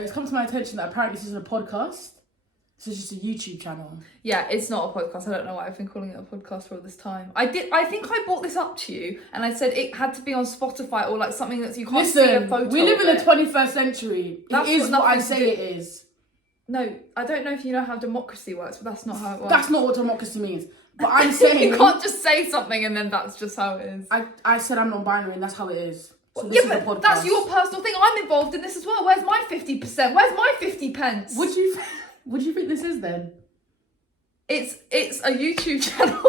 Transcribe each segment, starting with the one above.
It's come to my attention that apparently this isn't a podcast. This is just a YouTube channel. Yeah, it's not a podcast. I don't know why I've been calling it a podcast for all this time. I think I brought this up to you and I said it had to be on Spotify or like something that you can't see a photo. We live of in it. the 21st century. It is what I say it is. No, I don't know if you know how democracy works, but that's not how it works. That's not what democracy means. But I'm saying... You can't just say something and then that's just how it is. I said I'm non-binary and that's how it is. So this Yeah, is a but podcast. that's your personal thing. I'm involved in this as well. Where's my 50%? Where's my 50 pence? What do you think this is then? It's a YouTube channel.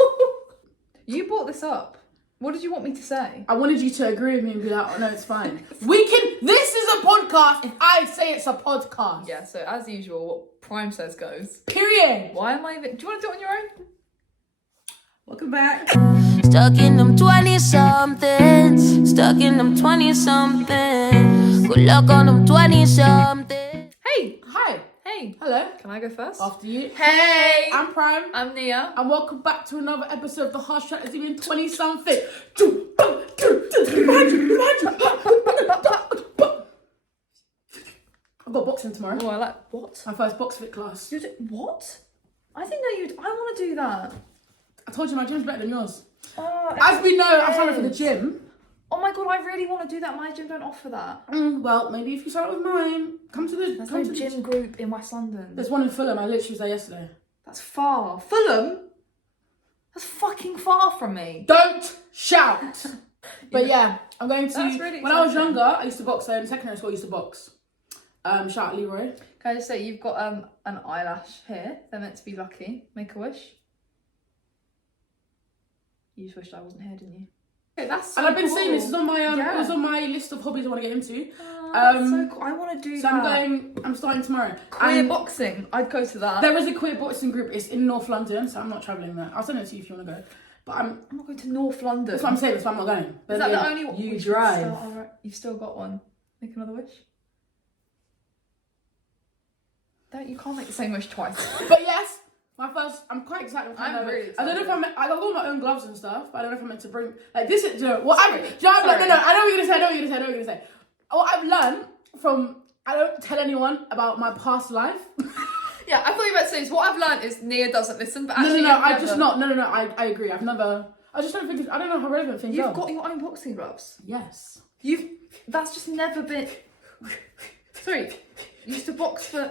You brought this up. What did you want me to say? I wanted you to agree with me and be like, oh no, it's fine. This is a podcast if I say it's a podcast. Yeah, so as usual, what Prime says goes. Period. Why am I even... Do you want to do it on your own? Welcome back. Stuck in them 20-somethings. Stuck in them 20-somethings. Good luck on them 20-somethings. Hey! Hi. Hey! Hello. Can I go first? After you. Hey! I'm Prime. I'm Nia. And welcome back to another episode of the Harsh Strategy in 20-something. I've got boxing tomorrow. Oh, I like... What? My first box fit class. What? I didn't know you'd... I want to do that. I told you my gym's better than yours. Oh, As we know, I'm signing for the gym. Oh my god, I really want to do that. My gym don't offer that. Well, maybe if you sign up with mine, come to the... There's come no to gym group in West London. There's one in Fulham. I literally was there yesterday. That's far. Fulham? That's fucking far from me. Don't shout! But yeah, I'm going to... That's really when I was exciting. younger, I used to box. So in secondary school, I used to box. Shout out Leroy. Can I just say, you've got an eyelash here. They're meant to be lucky. Make a wish. You just wished I wasn't here, didn't you? Okay, that's so And I've been cool. saying this is on my Yeah. it was on my list of hobbies I want to get into. That's so cool. I want to do So that. I'm starting tomorrow. Queer And boxing. I'd go to that. there is a queer boxing group. It's in North London, so I'm not travelling there. I'll send it to you if you want to go. But I'm not going to North London. that's what I'm saying. That's why I'm not going. But Is that then the only one? you We should drive? still- You've still got one. Make another wish. Don't, you can't make the same wish twice. But yes, my first. I'm quite excited. I'm really I don't know if excited. I got all my own gloves and stuff, but I don't know if I'm meant to bring like this. Is, do you know what? Sorry. No, I know Sorry. what you're gonna say. I know what you're gonna say. What I've learned from I don't tell anyone about my past life. Yeah, I thought you were about to say this. What I've learned is Nia doesn't listen, but No, actually I just not. No. I agree. I've never. I just don't think. I don't know how relevant things are. You've got your own boxing gloves. Yes. That's just never been... Sorry, you used to box for...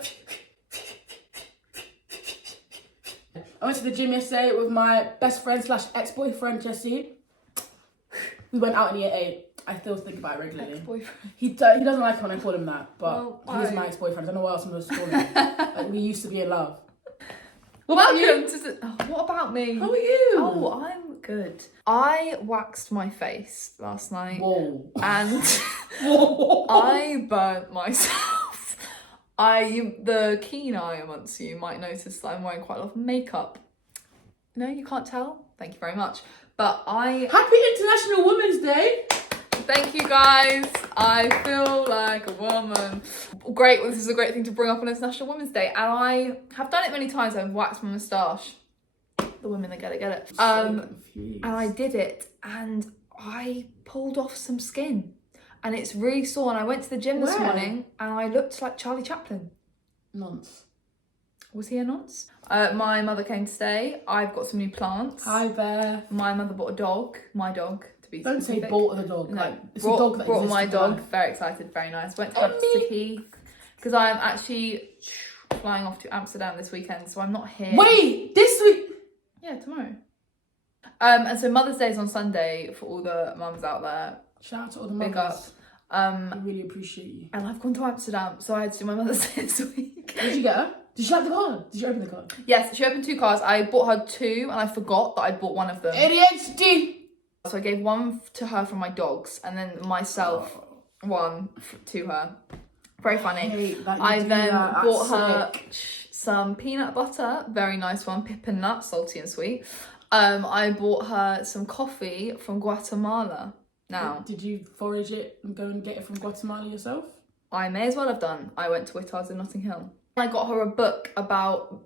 I went to the gym yesterday with my best friend / ex-boyfriend Jesse. We went out in year 8. I still think about it regularly. Ex-boyfriend. He doesn't like it when I call him that, but Well, he's why? my ex-boyfriend. I don't know what else I'm supposed to call him. Like, we used to be in love. Welcome to... what about me? How are you? Oh, I'm good. I waxed my face last night. Whoa. And Whoa. I burnt myself. The keen eye amongst you might notice that I'm wearing quite a lot of makeup. No, you can't tell? Thank you very much. But Happy International Women's Day. Thank you guys. I feel like a woman. Great, this is a great thing to bring up on International Women's Day. And I have done it many times. I've waxed my moustache. The women that get it. Confused. And I did it and I pulled off some skin. And it's really sore. And I went to the gym this Where? morning and I looked like Charlie Chaplin. Nonce. Was he a nonce? My mother came to stay. I've got some new plants. Hi there. My mother bought a dog. My dog, to be Don't say specific. bought the dog. No, Like, it's brought, a dog that brought exists my in dog. life. Very excited, very nice. Went to Oh, Hampstead me. Heath because I'm actually flying off to Amsterdam this weekend, so I'm not here. Wait, this week. Yeah, tomorrow. And so Mother's Day is on Sunday for all the mums out there. Shout out to all the Big mothers. up. I really appreciate you. And I've gone to Amsterdam, so I had to do my Mother's Day this week. Did you get her? Did she have the card? Did you open the card? Yes, she opened 2 cards. I bought her 2, and I forgot that I bought one of them. ADHD. So I gave one to her from my dogs, and then myself one to her. Very funny. hate that you I do then that. That's bought her sick. some peanut butter, very nice one, pippin nut, salty and sweet. I bought her some coffee from Guatemala. Now, Did you forage it and go and get it from Guatemala yourself? I may as well have done. I went to Whittards in Notting Hill. I got her a book about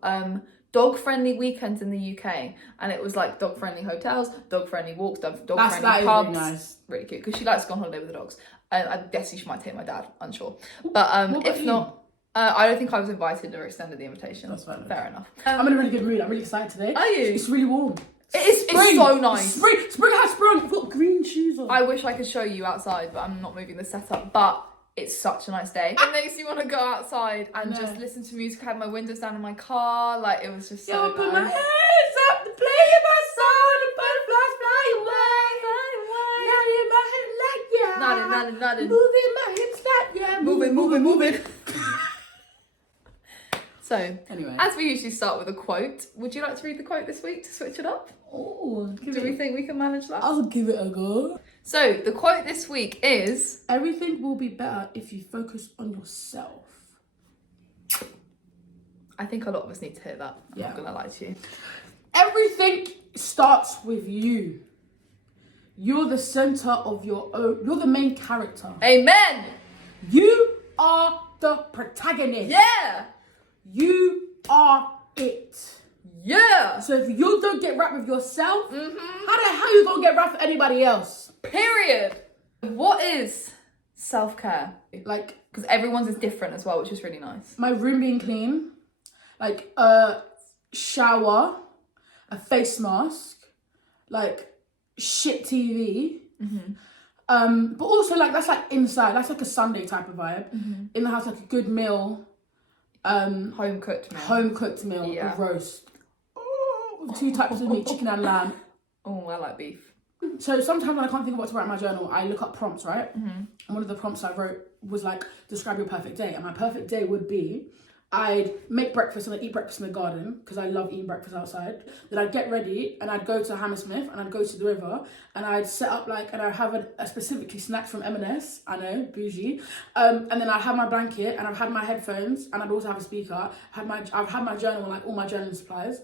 dog-friendly weekends in the UK, and it was like dog-friendly hotels, dog-friendly walks, dog-friendly that is pubs. really nice. Really cute because she likes to go on holiday with the dogs. I'm guessing she might take my dad, unsure. But What if about not, I don't think I was invited or extended the invitation. That's fine. Fair enough. I'm in a really good mood. I'm really excited today. Are you? It's really warm. It's so nice. Spring has sprung. I've got green shoes on. I wish I could show you outside, but I'm not moving the setup. But it's such a nice day. It makes you want to go outside and just listen to music. I had my windows down in my car. Like, it was just so nice. Put my hands up to play my song. The butterflies fly away. Now you're my head like yeah. Nothing. Moving my hips like yeah. Moving. So, Anyway. as we usually start with a quote, would you like to read the quote this week to switch it up? Oh, Do we think we can manage that? I'll give it a go. So, the quote this week is... Everything will be better if you focus on yourself. I think a lot of us need to hear that. I'm Yeah. not going to lie to you. Everything starts with you. You're the center of your own. You're the main character. Amen! You are the protagonist. Yeah! You are it. Yeah! So if you don't get right with yourself, Mm-hmm. how the hell you gonna get right for anybody else? Period! What is self-care? Like, Because everyone's is different as well, which is really nice. my room being clean, like a shower, a face mask, like shit TV. But also like that's like inside. That's like a Sunday type of vibe. In the house, like a good meal, Home cooked meal. home cooked meal, Yeah. a roast, with 2 types of meat, chicken and lamb. Oh, I like beef. So sometimes when I can't think of what to write in my journal, I look up prompts, right? And one of the prompts I wrote was like, describe your perfect day. And my perfect day would be, I'd make breakfast and I'd eat breakfast in the garden because I love eating breakfast outside. Then I'd get ready and I'd go to Hammersmith and I'd go to the river and I'd set up like, and I'd have a specifically snacks from M&S, I know, bougie. And then I'd have my blanket and I'd have my headphones and I'd also have a speaker. I've had my journal and like all my journaling supplies.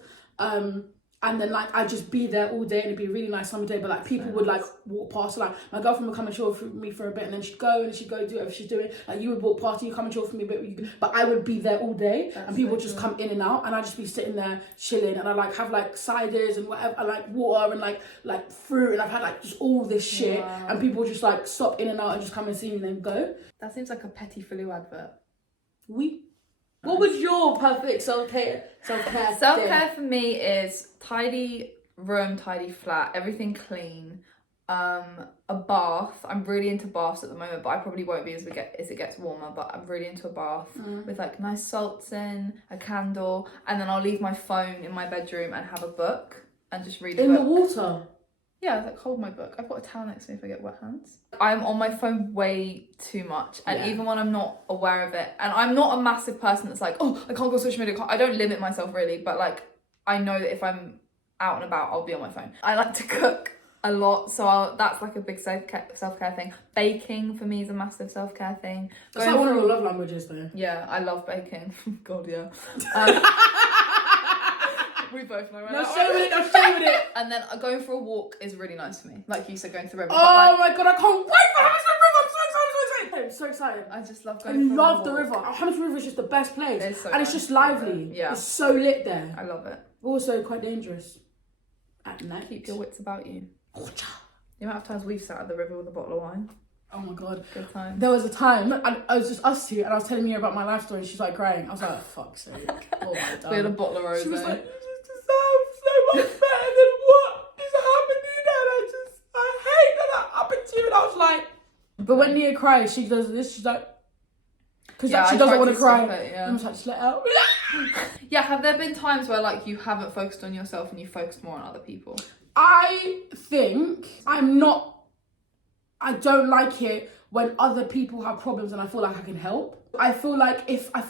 And then like I'd just be there all day and it'd be a really nice summer day, but like people would like walk past, like my girlfriend would come and chill with me for a bit and then she'd go do whatever she's doing. Like you would walk past and you come and chill for me a bit, but I would be there all day and people would just come in and out and I'd just be sitting there chilling and I'd like have like ciders and whatever, and like water and like fruit, and I've had like just all this shit and people would just like stop in and out and just come and see me and then go. That seems like a Petit Filou advert. What was your perfect self-care? Self-care for me is tidy room, tidy flat, everything clean. A bath. I'm really into baths at the moment, but I probably won't be as it gets warmer. But I'm really into a bath with like nice salts in, a candle, and then I'll leave my phone in my bedroom and have a book and just read a In book. the water? Yeah, like hold my book. I've got a towel next to me if I get wet hands. I'm on my phone way too much, and even when I'm not aware of it, and I'm not a massive person that's like, oh, I can't go on social media. I don't limit myself really, but like I know that if I'm out and about, I'll be on my phone. I like to cook a lot, so that's like a big self-care thing. Baking for me is a massive self-care thing. That's like one of your love languages though. Yeah, I love baking. God, yeah. We both know, right? I'm shaming it. And then going for a walk is really nice for me. Like you said, going to the river. Oh my god, I can't wait for Hammersmith River. I'm so excited. I just love I going for a love walk. the river. Hammersmith River is just the best place. It's so and it's nice. just lively. Yeah. It's so lit there. I love it. Also quite dangerous. At night. Keep your wits about you. Oh, child. The amount of times we've sat at the river with a bottle of wine. Oh my god. Good time. There was a time, and I was just us two, and I was telling her about my life story, and she started crying. I was like, fuck's sake. Oh my god. We had a bottle of rosé. She was like, you just deserve so much better than what is happening, and I hate that happened to you. And I was like, but when Nia cries, she does this, she's like, because Yeah, she I doesn't tried want to to cry. stop it, yeah. And I was like, just let it out. Yeah, have there been times where like you haven't focused on yourself and you focused more on other people? I think I don't like it when other people have problems and I feel like I can help. I feel like if I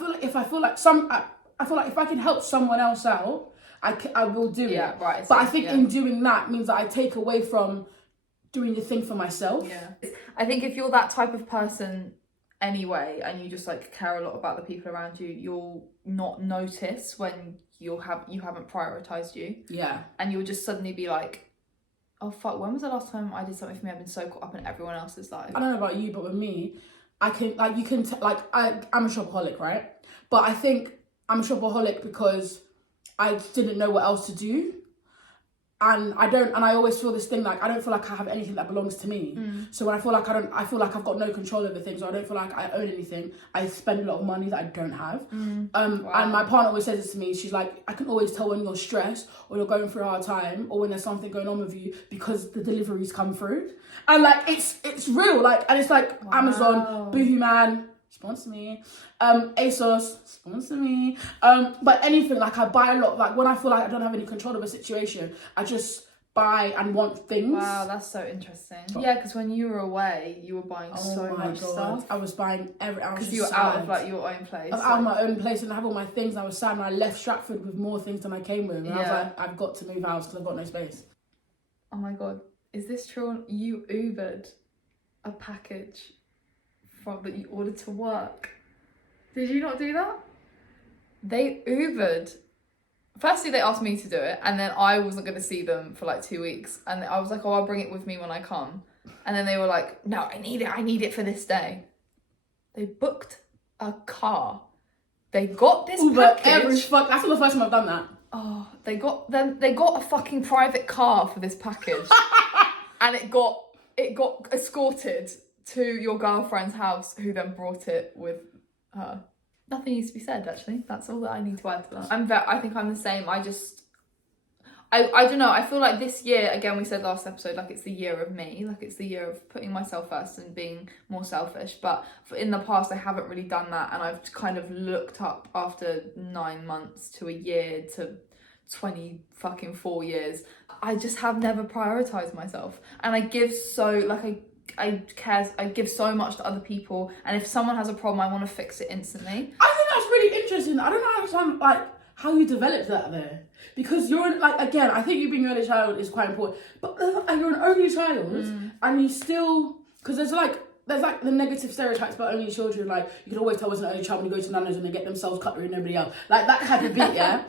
can help someone else out, I will do it. Yeah, right. But I think in doing that means that I take away from doing the thing for myself. Yeah. I think if you're that type of person anyway, and you just like care a lot about the people around you, you'll not notice when you haven't prioritized you. Yeah. And you'll just suddenly be like, oh fuck, when was the last time I did something for me? I've been so caught up in everyone else's life. I don't know about you, but with me, I'm a shopaholic, right? But I think I'm a shopaholic because I didn't know what else to do. And I always feel this thing like I don't feel like I have anything that belongs to me. So when I feel like I feel like I've got no control over things, or I don't feel like I own anything, I spend a lot of money that I don't have. And my partner always says this to me. She's like, I can always tell when you're stressed or you're going through a hard time or when there's something going on with you because the deliveries come through. And like it's real. Like, and it's like Amazon, Boohoo Man, sponsor me. ASOS, sponsor me. But anything, like I buy a lot. Like when I feel like I don't have any control of a situation, I just buy and want things. Wow, that's so interesting. Yeah, because when you were away, you were buying so much stuff. I was buying because you were out of like your own place. I was out of my own place and I have all my things. I was sad and I left Stratford with more things than I came with. And I was like, I've got to move house because I've got no space. Oh my god, is this true? You Ubered a package that you ordered to work. Did you not do that? They Ubered. Firstly, they asked me to do it, and then I wasn't going to see them for like 2 weeks. And I was like, oh, I'll bring it with me when I come. And then they were like, no, I need it for this day. They booked a car. They got this package. That's not the first time I've done that. Oh, they got a fucking private car for this package. And it got escorted to your girlfriend's house, who then brought it with her. Nothing needs to be said, actually. That's all that I need to add to that. I think I'm the same. I don't know. I feel like this year, again, we said last episode, like it's the year of me. Like it's the year of putting myself first and being more selfish. But in the past, I haven't really done that. And I've kind of looked up after 9 months to a year to 24 years. I just have never prioritized myself. And I give I give so much to other people, and if someone has a problem, I want to fix it instantly. I think that's really interesting. I don't know how you developed that there, because you're like, again, I think you being an only child is quite important, but you're an only child and you still, because there's like the negative stereotypes about only children, like you can always tell as an only child when you go to Nando's and they get themselves cutlery and nobody else, like that type of beat. Yeah.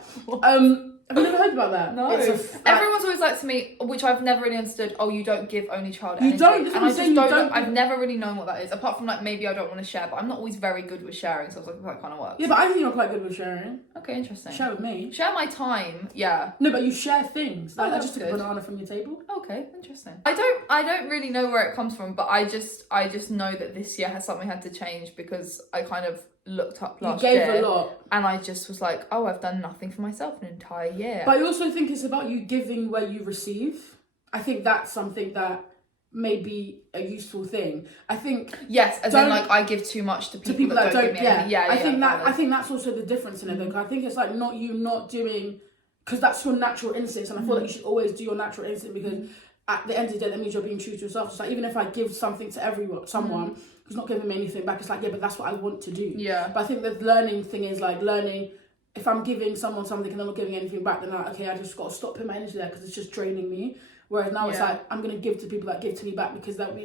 Have you never heard about that? No. Everyone's always like to me, which I've never really understood, oh, you don't give only child energy. You don't. That's what I'm saying, I've never really known what that is, apart from like maybe I don't want to share, but I'm not always very good with sharing, so I was like, that kind of works. Yeah, but I think you're quite good with sharing. Okay, interesting. Share with me. Share my time, yeah. No, but you share things. Like I just took a good. banana from your table. Okay, interesting. I don't really know where it comes from, but I just know that this year something had to change, because I kind of looked up last year. You gave a lot. And I just was like, oh, I've done nothing for myself an entire year. But I also think it's about you giving where you receive. I think that's something that may be a useful thing. I think yes, as in like I give too much to people that don't give me anything. Yeah, I think that's also the difference in it. Though. I think it's like not doing, because that's your natural instincts, and I feel like you should always do your natural instinct, because at the end of the day, that means you're being true to yourself. It's like, even if I give something to someone who's not giving me anything back, it's like, yeah, but that's what I want to do. Yeah. But I think the learning thing is like learning, if I'm giving someone something and I'm not giving anything back, then I'm like, okay, I just got to stop putting my energy there because it's just draining me. Whereas now it's like, I'm going to give to people that give to me back, because that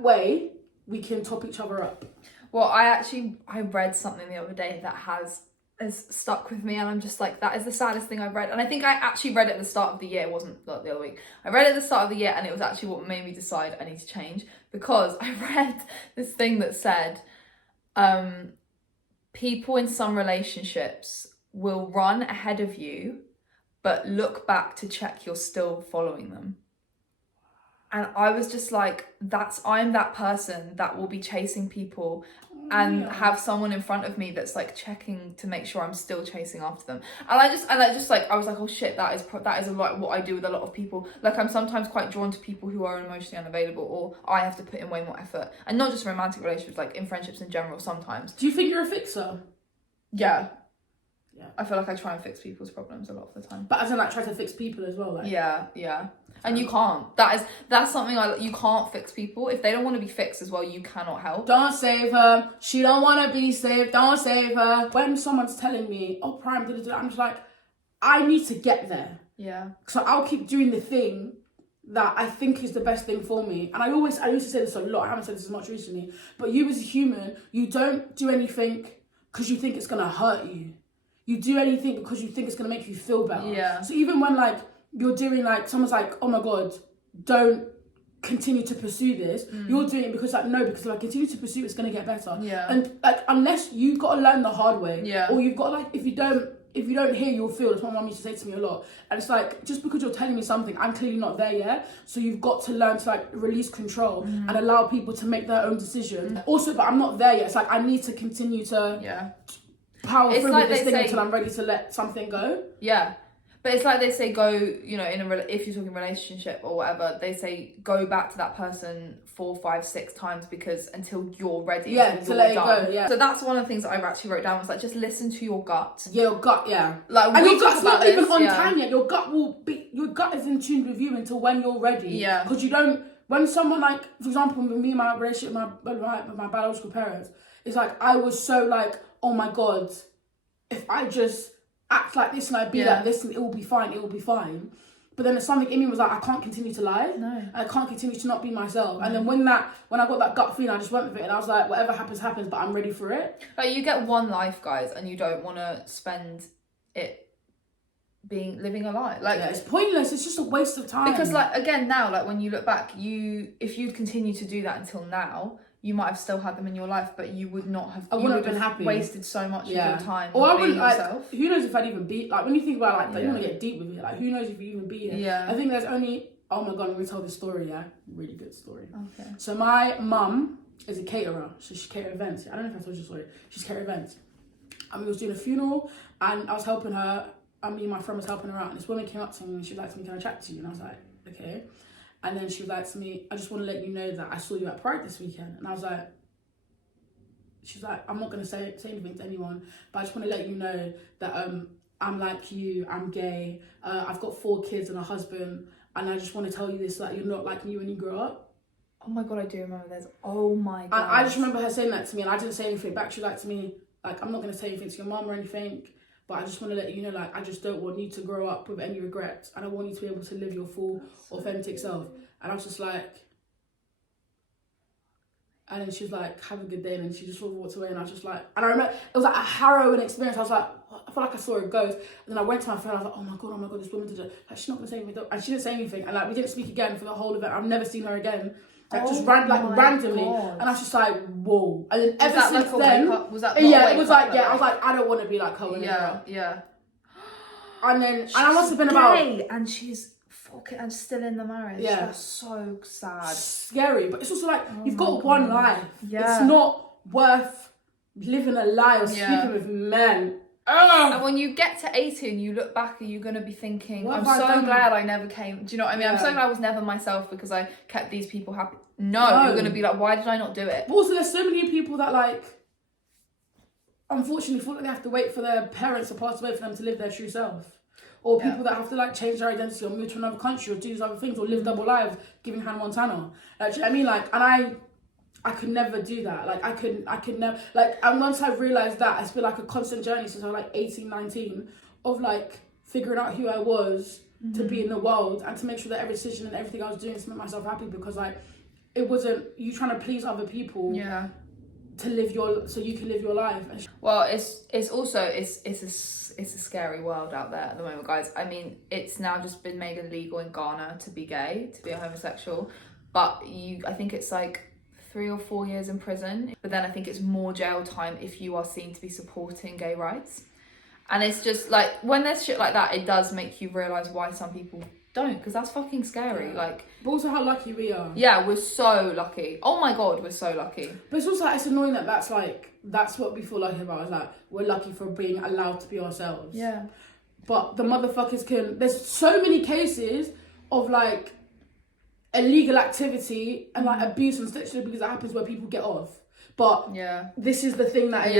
way we can top each other up. Well, I read something the other day that has stuck with me, and I'm just like, that is the saddest thing I've read. And I think I actually read it at the start of the year. It wasn't like the other week. I read it at the start of the year, and it was actually what made me decide I need to change, because I read this thing that said people in some relationships will run ahead of you but look back to check you're still following them. And I was just like, I'm that person that will be chasing people and have someone in front of me that's like checking to make sure I'm still chasing after them. And I was like, oh shit, that is a lot what I do with a lot of people. Like, I'm sometimes quite drawn to people who are emotionally unavailable, or I have to put in way more effort. And not just romantic relationships, like in friendships in general sometimes. Do you think you're a fixer? Yeah. I feel like I try and fix people's problems a lot of the time. But as in like try to fix people as well, like. Yeah. And you can't. That's something you can't fix people. If they don't want to be fixed as well, you cannot help. Don't save her. She don't want to be saved. Don't save her. When someone's telling me, oh, Prime, I'm just like, I need to get there. Yeah. So I'll keep doing the thing that I think is the best thing for me. And I used to say this a lot. I haven't said this as much recently. But you as a human, you don't do anything because you think it's going to hurt you. You do anything because you think it's going to make you feel better. Yeah. So even when like you're doing like, someone's like, oh my God, don't continue to pursue this. You're doing it because like, no, because if I continue to pursue, it's going to get better. Yeah. And like, unless you've got to learn the hard way. Yeah. Or you've got like, if you don't if you don't hear, you'll feel. That's what my mum used to say to me a lot. And it's like, just because you're telling me something, I'm clearly not there yet. So you've got to learn to like release control and allow people to make their own decision. Also, but I'm not there yet. It's like I need to continue to power through with this thing until I'm ready to let something go. Yeah. But it's like they say, go, you know, if you're talking relationship or whatever, they say go back to that person 4, 5, 6 times because until you're ready. Yeah, to let it go. Yeah. So that's one of the things that I actually wrote down was like just listen to your gut. Yeah, your gut. Yeah. Like and we your talk gut's about not even this, on time yet. Your gut is in tune with you until when you're ready. Yeah. Because you don't. When someone like, for example, with me, my relationship with my biological parents, it's like I was so like, oh my god, if I just act like this and I be like this and it will be fine. But then there's something in me was like, I can't continue to lie. No. I can't continue to not be myself. And then when I got that gut feeling, I just went with it and I was like, whatever happens, but I'm ready for it. Like you get one life, guys, and you don't want to spend it living a lie. Like it's pointless. It's just a waste of time. Because like again now, like when you look back, if you'd continued to do that until now, you might have still had them in your life, but you would not have. I wouldn't have been happy. Wasted so much of your time. Or I wouldn't yourself. Who knows if I'd even be like when you think about like you want to get deep with it. Like who knows if you even be here? Yeah. I think there's only. Oh my god, I'm gonna tell this story. Yeah, really good story. Okay. So my mum is a caterer. So she cater events. I don't know if I told you the story. She's cater events. And we was doing a funeral, and I was helping her. Me and my friend was helping her out, and this woman came up to me and she was like to me, "Can I chat to you?" And I was like, "Okay." And then she was like to me, "I just want to let you know that I saw you at Pride this weekend." And I was like. She's like, I'm not going to say anything to anyone, but I just want to let you know that I'm like you, I'm gay, I've got 4 kids and a husband, and I just want to tell you this, that you're not like me when you grow up. Oh my god, I do remember this. Oh my god. I just remember her saying that to me, and I didn't say anything back. She was like to me, like, I'm not going to say anything to your mum or anything, but I just want to let you know, like, I just don't want you to grow up with any regrets, and I want you to be able to live your full, authentic self. And I was just like... And then she was like, have a good day. And then she just sort of walked away. And I was just like, and I remember, it was like a harrowing experience. I was like, I felt like I saw a ghost. And then I went to my friend. I was like, oh my God, this woman did it. Like, she's not going to say anything. And she didn't say anything. And like, we didn't speak again for the whole event. I've never seen her again. Like, randomly. God. And I was just like, whoa. And then ever was since like then. Was that yeah, it was like, I was like, I don't want to be like her. Yeah. And then, and I must have been about. And she's fucking and still in the marriage. Yeah. That's so sad. Scary, but it's also like you've got one life. Yeah. It's not worth living a lie or sleeping with men. And when you get to 18, you look back and you're going to be thinking, I'm so glad I never came. Do you know what I mean? I'm so glad I was never myself because I kept these people happy. No, you're going to be like, why did I not do it? But also, there's so many people that like, unfortunately, feel like they have to wait for their parents to pass away for them to live their true self. Or people that have to like change their identity or move to another country or do these other things or live double lives, giving Hannah Montana. Like, do you know what I mean? Like, and I could never do that. Like, I could never, like, and once I realised that, it's been like a constant journey since I was like 18, 19 of like figuring out who I was to be in the world and to make sure that every decision and everything I was doing to make myself happy because like, it wasn't you trying to please other people. Yeah. So you can live your life. Well, it's also a scary world out there at the moment, guys. I mean, it's now just been made illegal in Ghana to be gay, to be a homosexual, but I think it's like 3 or 4 years in prison. But then I think it's more jail time if you are seen to be supporting gay rights. And it's just like when there's shit like that, it does make you realise why some people don't, because that's fucking scary. Like, but also how lucky we are. Yeah, we're so lucky. Oh my god, we're so lucky. But it's also like, it's annoying that that's what we feel lucky about. Is like we're lucky for being allowed to be ourselves. Yeah. But the motherfuckers there's so many cases of like illegal activity and like abuse and sexual abuse that happens where people get off. But this is the thing that is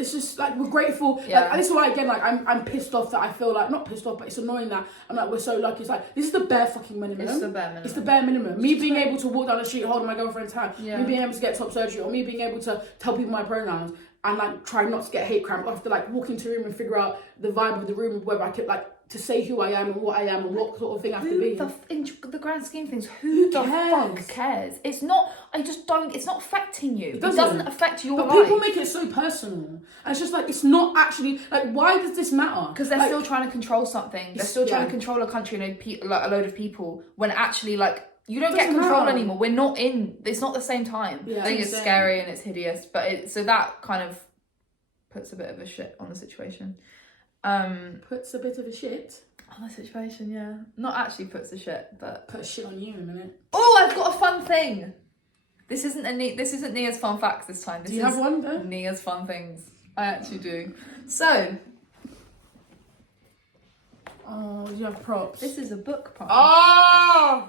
it's just like we're grateful. Yeah. Like, and this is why again like I'm pissed off that I feel like not pissed off, but it's annoying that I'm like we're so lucky. It's like this is the bare fucking minimum. It's the bare minimum. It's the bare minimum. Me being able to walk down the street holding my girlfriend's hand, me being able to get top surgery, or me being able to tell people my pronouns and like try not to get hate crime. I have to like walk into a room and figure out the vibe of the room whether I could like to say who I am and what I am and what sort of thing I have to be. In the grand scheme of things, who the fuck cares? It's not, it's not affecting you. It doesn't affect your life. But people make it so personal. And it's just like, it's not actually, like, why does this matter? Because they're still trying to control something. They're still trying to control a country and a load of people when actually, like, you don't get control anymore. We're not it's not the same time. I think it's scary and it's hideous. But so that kind of puts a bit of a shit on the situation. Puts a bit of a shit. On the situation, yeah. Not actually puts a shit, but Put a shit on you in a minute. oh, I've got a fun thing. This isn't Nia's fun facts this time. This Do you have one though? Nia's fun things. I actually do. So Oh, do you have props? this is a book prop. Oh,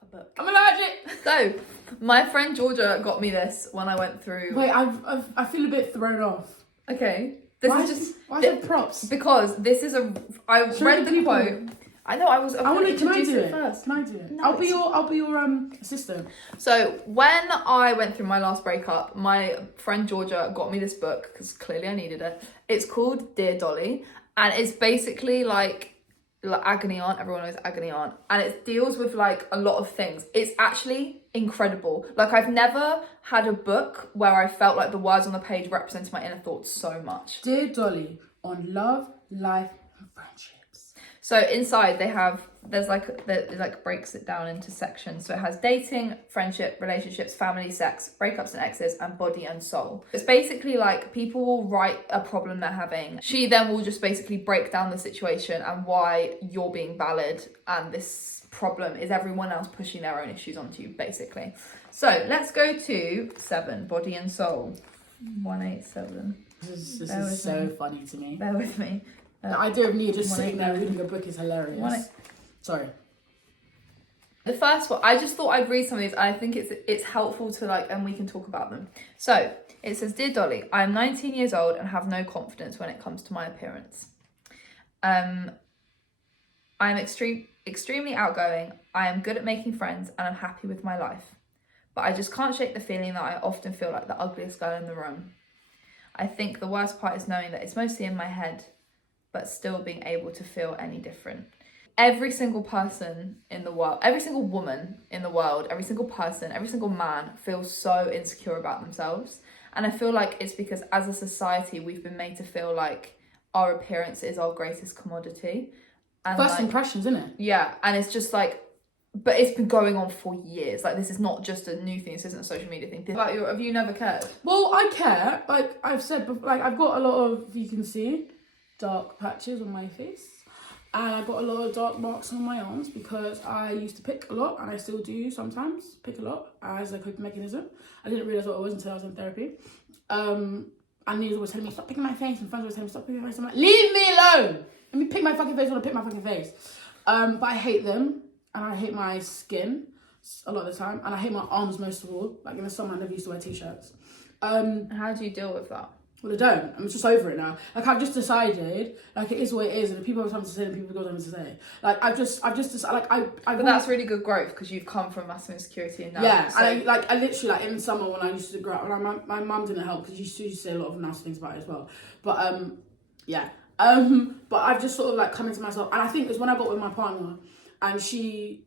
A book. I'm allergic. So my friend Georgia got me this when I went through. Wait, I feel a bit thrown off. Okay. This Why is just why is there props? because this is I Show read the the people. quote. I know I want to. Can I introduce do it it first. Can I do it? No, I'll be your assistant. So when I went through my last breakup, my friend Georgia got me this book because clearly I needed it. It's called Dear Dolly, and it's basically like Agony Aunt. Everyone knows Agony Aunt, and it deals with like a lot of things. It's actually incredible. Like I've never had a book where I felt like the words on the page represented my inner thoughts so much. Dear Dolly, on love, life, and friendships. So inside there's like breaks it down into sections. So it has dating, friendship, relationships, family, sex, breakups and exes, and body and soul. It's basically like people will write a problem they're having. She then will just basically break down the situation and why you're being valid and this problem is everyone else pushing their own issues onto you, basically. So let's go to 7, body and soul. 187. This Bear with is so me. funny to me. Bear with me. The idea of Nia just One sitting eight- there reading a book is hilarious. One eight- Sorry. The first one, I just thought I'd read some of these. And I think it's helpful to like, and we can talk about them. So it says, Dear Dolly, I am 19 years old and have no confidence when it comes to my appearance. I am extremely outgoing. I am good at making friends and I'm happy with my life. But I just can't shake the feeling that I often feel like the ugliest girl in the room. I think the worst part is knowing that it's mostly in my head, but still being able to feel any different. Every single person in the world, every single woman in the world, every single person, every single man feels so insecure about themselves. And I feel like it's because as a society, we've been made to feel like our appearance is our greatest commodity. And First like, impressions, isn't it? yeah, and it's just like, but it's been going on for years. Like this is not just a new thing. This isn't a social media thing. Have you never cared? Well, I care. Like I've said, like I've got a lot of, you can see, dark patches on my face. And I've got a lot of dark marks on my arms because I used to pick a lot, and I still do sometimes pick a lot as a coping mechanism. I didn't realise what it was until I was in therapy. And Nia was always telling me, stop picking my face, and friends were telling me, stop picking my face. I'm like, leave me alone! Let me pick my fucking face when I pick my fucking face. But I hate them, and I hate my skin a lot of the time, and I hate my arms most of all. Like in the summer, I never used to wear t-shirts. How do you deal with that? Well, I don't. I'm just over it now. Like I've just decided, like it is what it is, and if people have something to say, then people got something to say. Like I've just decided, like But that's really good growth because you've come from massive insecurity and now. yeah. So, And I literally like in summer when I used to grow up, and my mum didn't help because she used to say a lot of nasty things about it as well. But yeah. But I've just sort of like come into myself, and I think it's when I got with my partner, and she,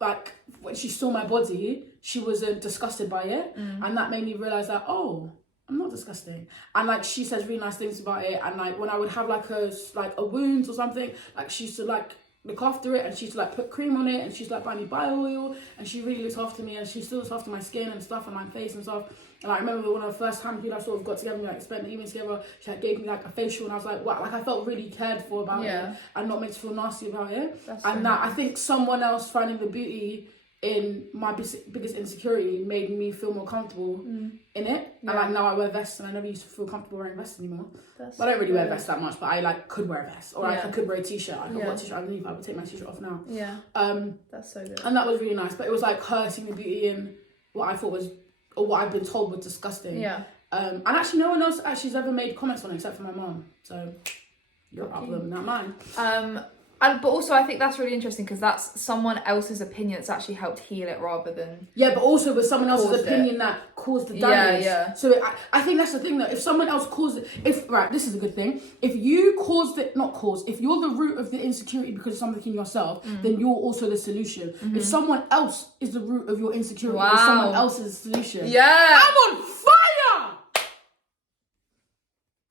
like when she saw my body, she wasn't disgusted by it, and that made me realize that I'm not disgusting. And like she says really nice things about it, and like when I would have like a wound or something, like she used to like look after it, and she used to like put cream on it, and she used to like buy me bio oil, and she really looks after me, and she still looks after my skin and stuff and my face and stuff. And I remember one of the first times we like sort of got together, we like spent the evening together, she like gave me like a facial, and I was like, wow, like I felt really cared for about it and not made to feel nasty about it. That's and so that nice. I think someone else finding the beauty in my biggest insecurity made me feel more comfortable in it. And like now I wear vests, and I never used to feel comfortable wearing vests anymore. But I don't really wear vests that much, but I like could wear a vest, or like I could wear a t-shirt. I could wear a t-shirt underneath. I would take my t-shirt off now. Yeah. That's so good. And that was really nice, but it was like her seeing the beauty in what I thought was, or what I've been told was disgusting. Yeah. And actually no one else actually has ever made comments on it except for my mom. So you're up them, not mine. But also I think that's really interesting because that's someone else's opinion that's actually helped heal it rather than Yeah, but also with someone else's Caused opinion that caused the damage. Yeah. So I think that's the thing, that if someone else caused it, right, this is a good thing. If you caused it, if you're the root of the insecurity because of something in yourself, then you're also the solution. If someone else is the root of your insecurity, then someone else is the solution. Yeah. I'm on fire!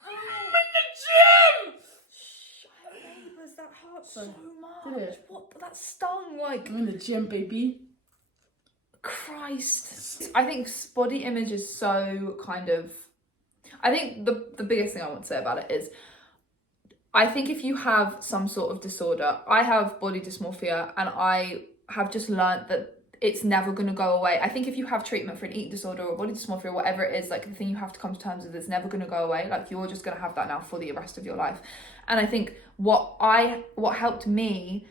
I'm in the gym! That hurt so much. Did it? What? That stung like. I'm in the gym, baby. Christ. I think body image is so kind of. I think the biggest thing I want to say about it is, I think if you have some sort of disorder, I have body dysmorphia, and I have just learned that it's never going to go away. I think if you have treatment for an eating disorder or body dysmorphia or whatever it is, like the thing you have to come to terms with, it's never going to go away. Like you're just going to have that now for the rest of your life. And I think what helped me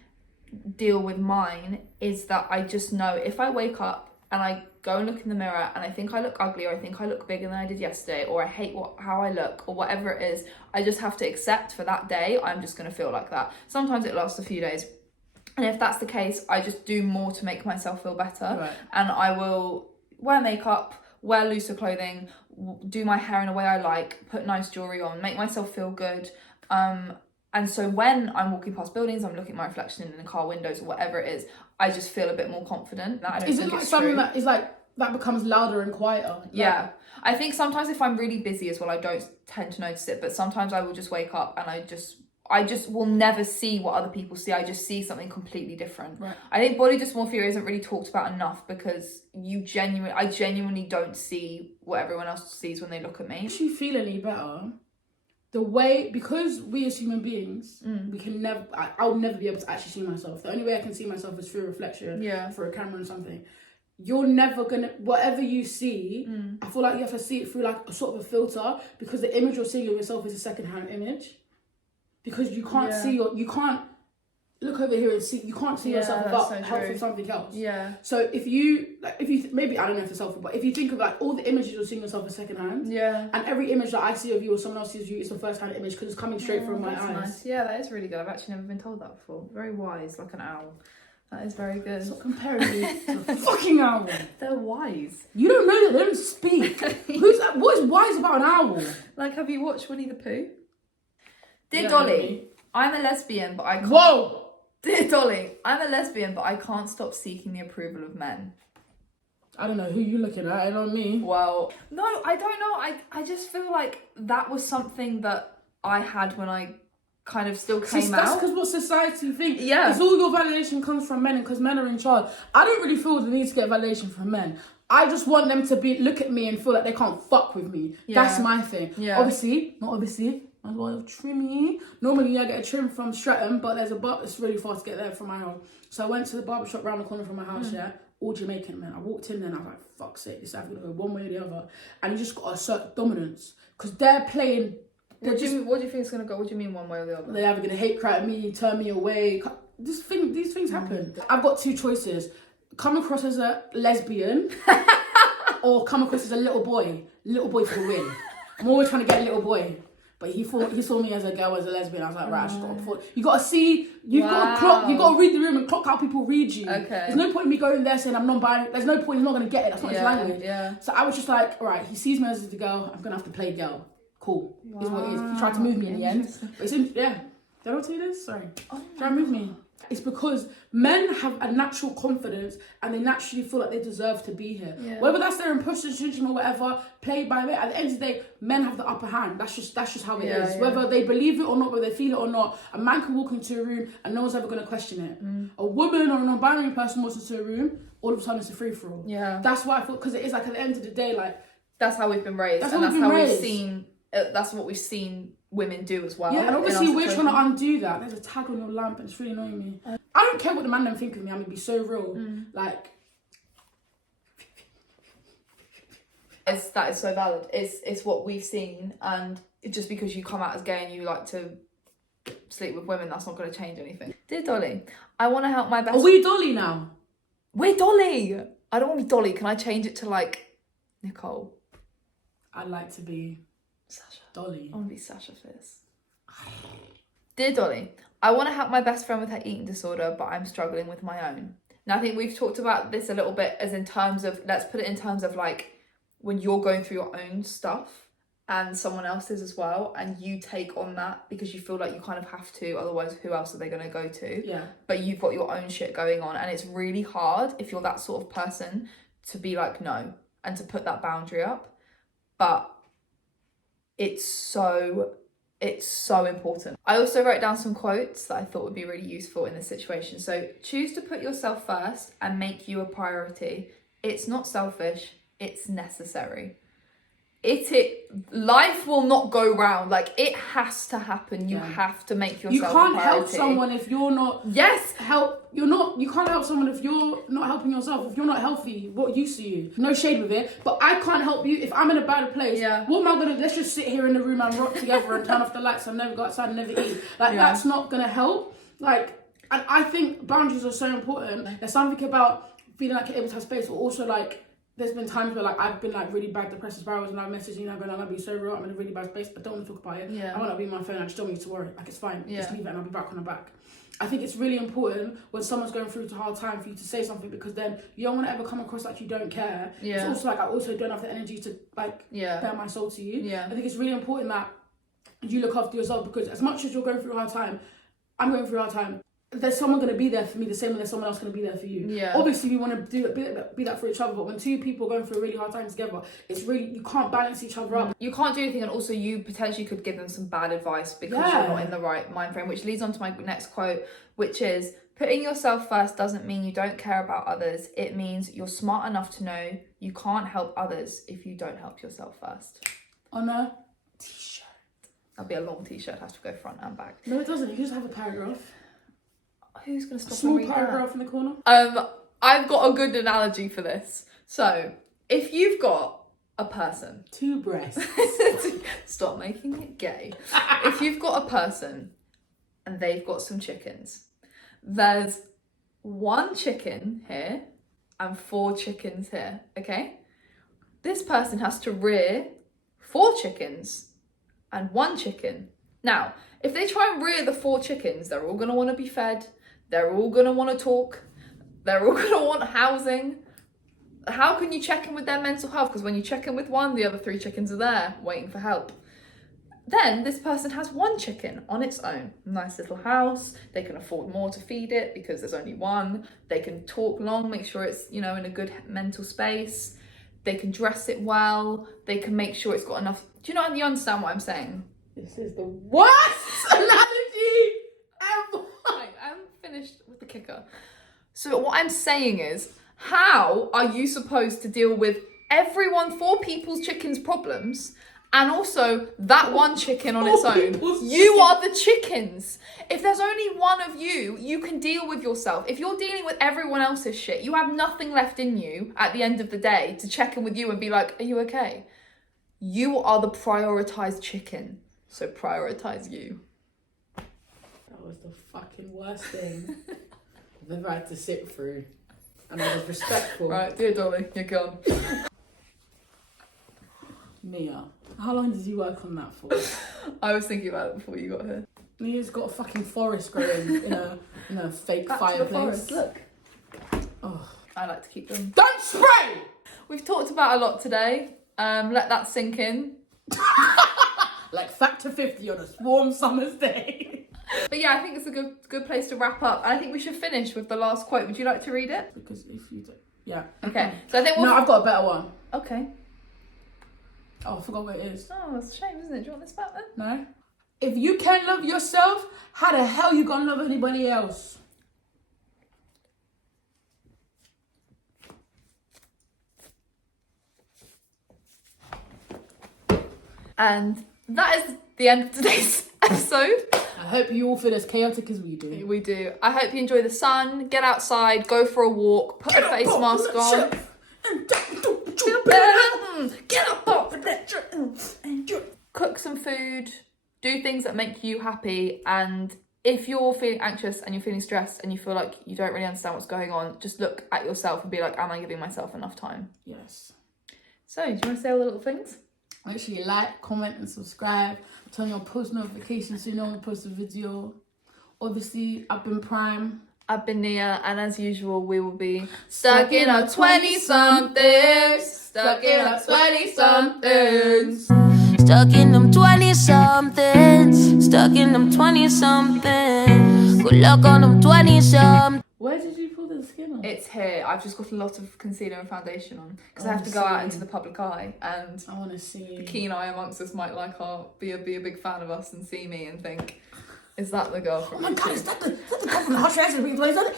deal with mine is that I just know if I wake up and I go and look in the mirror and I think I look ugly, or I think I look bigger than I did yesterday, or I hate how I look, or whatever it is, I just have to accept for that day I'm just going to feel like that. Sometimes it lasts a few days. And if that's the case, I just do more to make myself feel better. Right. And I will wear makeup, wear looser clothing, do my hair in a way I like, put nice jewellery on, make myself feel good. And so when I'm walking past buildings, I'm looking at my reflection in the car windows or whatever it is, I just feel a bit more confident. That I don't Is think it like it's something true. that is like, that becomes louder and quieter? Like, Yeah. I think sometimes if I'm really busy as well, I don't tend to notice it. But sometimes I will just wake up and I just will never see what other people see. I just see something completely different. Right. I think body dysmorphia isn't really talked about enough because I genuinely don't see what everyone else sees when they look at me. Makes you feel any better. The way, because we as human beings, we can never, I'll never be able to actually see myself. The only way I can see myself is through a reflection, through a camera and something. You're never gonna, whatever you see, I feel like you have to see it through like a sort of a filter, because the image you're seeing of yourself is a secondhand image. Because you can't see you can't look over here and see, you can't see yourself without help from something else. Yeah. So if you maybe, I don't know if it's helpful, but if you think of like all the images you're seeing yourself as secondhand, and every image that I see of you or someone else sees you is the first hand image because it's coming straight from my eyes. Nice. Yeah, that is really good. I've actually never been told that before. Very wise, like an owl. That is very good. Stop comparing me to a fucking owl. They're wise. You don't know that they don't speak. What is wise about an owl? Like, have you watched Winnie the Pooh? Dear Yeah, Dolly, maybe. I'm a lesbian, but I can't. Whoa! Dear Dolly, I'm a lesbian, but I can't stop seeking the approval of men. I don't know who you looking at. I know me. Well, no, I don't know. I just feel like that was something that I had when I kind of still came That's out. because what society thinks. Yeah. It's all your validation comes from men, and because men are in charge. I don't really feel the need to get validation from men. I just want them to look at me and feel like they can't fuck with me. Yeah. That's my thing. Yeah. Not obviously. I want to trim me. Normally I get a trim from Streatham, but there's a bar. It's really far to get there from my house. So I went to the barbershop round the corner from my house. Yeah, all Jamaican men. I walked in there and I was like, "Fuck's sake, this is either gonna go one way or the other." And you just got to assert dominance because they're playing. What do you think it's gonna go? What do you mean one way or the other? They're either gonna hate cry at me, turn me away. These things happen. I've got two choices: come across as a lesbian, or come across as a little boy. Little boy for the win. I'm always trying to get a little boy. But he saw me as a girl, as a lesbian. I was like, right, you got to see, you've got to clock, you got to read the room and clock how people read you. Okay. There's no point in me going there saying I'm non-binary. There's no point, he's not going to get it. That's not his language. Yeah. So I was just like, all right, he sees me as the girl, I'm going to have to play girl. Cool. Is what it is. He tried to move me in the end. But it's in, yeah. Did I tell you this? Sorry. Try and move me. It's because men have a natural confidence and they naturally feel like they deserve to be here. Yeah. Whether that's their imposter syndrome or whatever, played by men, at the end of the day, men have the upper hand. That's just how it is. Yeah. Whether they believe it or not, whether they feel it or not, a man can walk into a room and no one's ever going to question it. A woman or a non-binary person walks into a room, all of a sudden it's a free-for-all. Yeah. That's why I feel, because it is like at the end of the day, like, That's how we've been raised. That's and how that's we've how been we've raised. seen. That's what we've seen women do as well. yeah, and in obviously our we're trying to situation. undo that. There's a tag on your lamp and it's really annoying me. I don't care what the man them think of me. I'm gonna be so real. Like, That is so valid. It's what we've seen, and just because you come out as gay and you like to sleep with women, that's not going to change anything. Dear Dolly, I want to help my best. are we Dolly now? We're Dolly. I don't want to be Dolly. Can I change it to like Nicole? I'd like to be Sasha. Dolly. I want to be Sasha Fierce. Dear Dolly, I want to help my best friend with her eating disorder, but I'm struggling with my own. Now, I think we've talked about this a little bit as in terms of, let's put it in terms of like when you're going through your own stuff and someone else is as well, and you take on that because you feel like you kind of have to, otherwise who else are they going to go to? Yeah. But you've got your own shit going on, and it's really hard if you're that sort of person to be like, no, and to put that boundary up. But it's so important. I also wrote down some quotes that I thought would be really useful in this situation. So, choose to put yourself first and make you a priority. It's not selfish, it's necessary. life will not go round. Like, it has to happen. You have to make yourself You can't a help priority. someone if you're not. Yes. You can't help someone if you're not helping yourself. If you're not healthy, what use are you? No shade with it, but I can't help you if I'm in a bad place. Yeah. What am I gonna? Let's just sit here in the room and rock together and turn off the lights and never go outside and never eat. Like, that's not gonna help. Like, and I think boundaries are so important. There's something about feeling like you're able to have space, but also like. There's been times where like I've been like really bad depressive spirals and I'm messaging you and I'm gonna be so real, I'm in a really bad space, I don't want to talk about it. Yeah. I want to be on my phone, I just don't need to worry. Like, it's fine. Yeah. Just leave it and I'll be back when I'm back. I think it's really important when someone's going through a hard time for you to say something, because then you don't want to ever come across like you don't care. Yeah. It's also like I also don't have the energy to like bare my soul to you. Yeah. I think it's really important that you look after yourself, because as much as you're going through a hard time, I'm going through a hard time. There's someone going to be there for me the same way there's someone else going to be there for you. Yeah. Obviously, we want to be that for each other, but when two people are going through a really hard time together, it's really, you can't balance each other up. You can't do anything, and also you potentially could give them some bad advice because you're not in the right mind frame, which leads on to my next quote, which is, putting yourself first doesn't mean you don't care about others. It means you're smart enough to know you can't help others if you don't help yourself first. On a t-shirt. That'll be a long t-shirt, has to go front and back. No, it doesn't. You just have a paragraph. Who's going to stop A small and read paragraph in the corner. I've got a good analogy for this. So, if you've got a person... Two breasts. Stop making it gay. If you've got a person and they've got some chickens, there's 1 chicken here and 4 chickens here, okay? This person has to rear 4 chickens and 1 chicken. Now, if they try and rear the 4 chickens, they're all going to want to be fed. They're all going to want to talk. They're all going to want housing. How can you check in with their mental health? Because when you check in with one, the other 3 chickens are there waiting for help. Then this person has 1 chicken on its own. Nice little house. They can afford more to feed it because there's only 1. They can talk long, make sure it's, in a good mental space. They can dress it well. They can make sure it's got enough. Do you understand what I'm saying? This is the worst analogy ever. I'm finished with the kicker. So what I'm saying is, how are you supposed to deal with 4 people's chickens' problems, and also that 1 chicken on its own? You are the chickens. If there's only 1 of you, you can deal with yourself. If you're dealing with everyone else's shit, you have nothing left in you at the end of the day to check in with you and be like, are you okay? You are the prioritized chicken. So prioritize you. That was the fucking worst thing I've ever had to sit through. And I was respectful. Right, dear Dolly, you're gone. Mia, how long did you work on that for? I was thinking about it before you got here. Mia's got a fucking forest growing in a fake Back to the fireplace. forest, look. Oh. I like to keep them. Don't spray! We've talked about a lot today. Let that sink in. Like factor 50 on a warm summer's day. But yeah, I think it's a good place to wrap up. And I think we should finish with the last quote. Would you like to read it? Because if you don't... Yeah. Okay. So I think we'll... No, I've got a better one. Okay. Oh, I forgot what it is. Oh, that's a shame, isn't it? Do you want this back then? No? If you can't love yourself, how the hell you gonna love anybody else? And that is the end of today's episode. I hope you all feel as chaotic as we do. We do. I hope you enjoy the sun. Get outside. Go for a walk. Put a face mask on. Get up off the Cook some food. Do things that make you happy. And if you're feeling anxious and you're feeling stressed and you feel like you don't really understand what's going on, just look at yourself and be like, am I giving myself enough time? Yes. So, do you want to say all the little things? Make sure you like, comment and subscribe. Turn your post notifications so you know when we post a video. Obviously, I've been Prime. I've been Nia, and as usual, we will be stuck in our 20-somethings. Stuck in our 20-somethings. Stuck in them 20-somethings. Stuck in them 20-somethings. Good luck on them 20-somethings. Where did you pull the skin off? It's here. I've just got a lot of concealer and foundation on because I have to go out into the public eye, and I want to see. the keen eye amongst us might be a big fan of us and see me and think, is that the girl from Oh my god, YouTube? is that the girl from the Hot Treasure?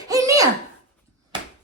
Hey Nia,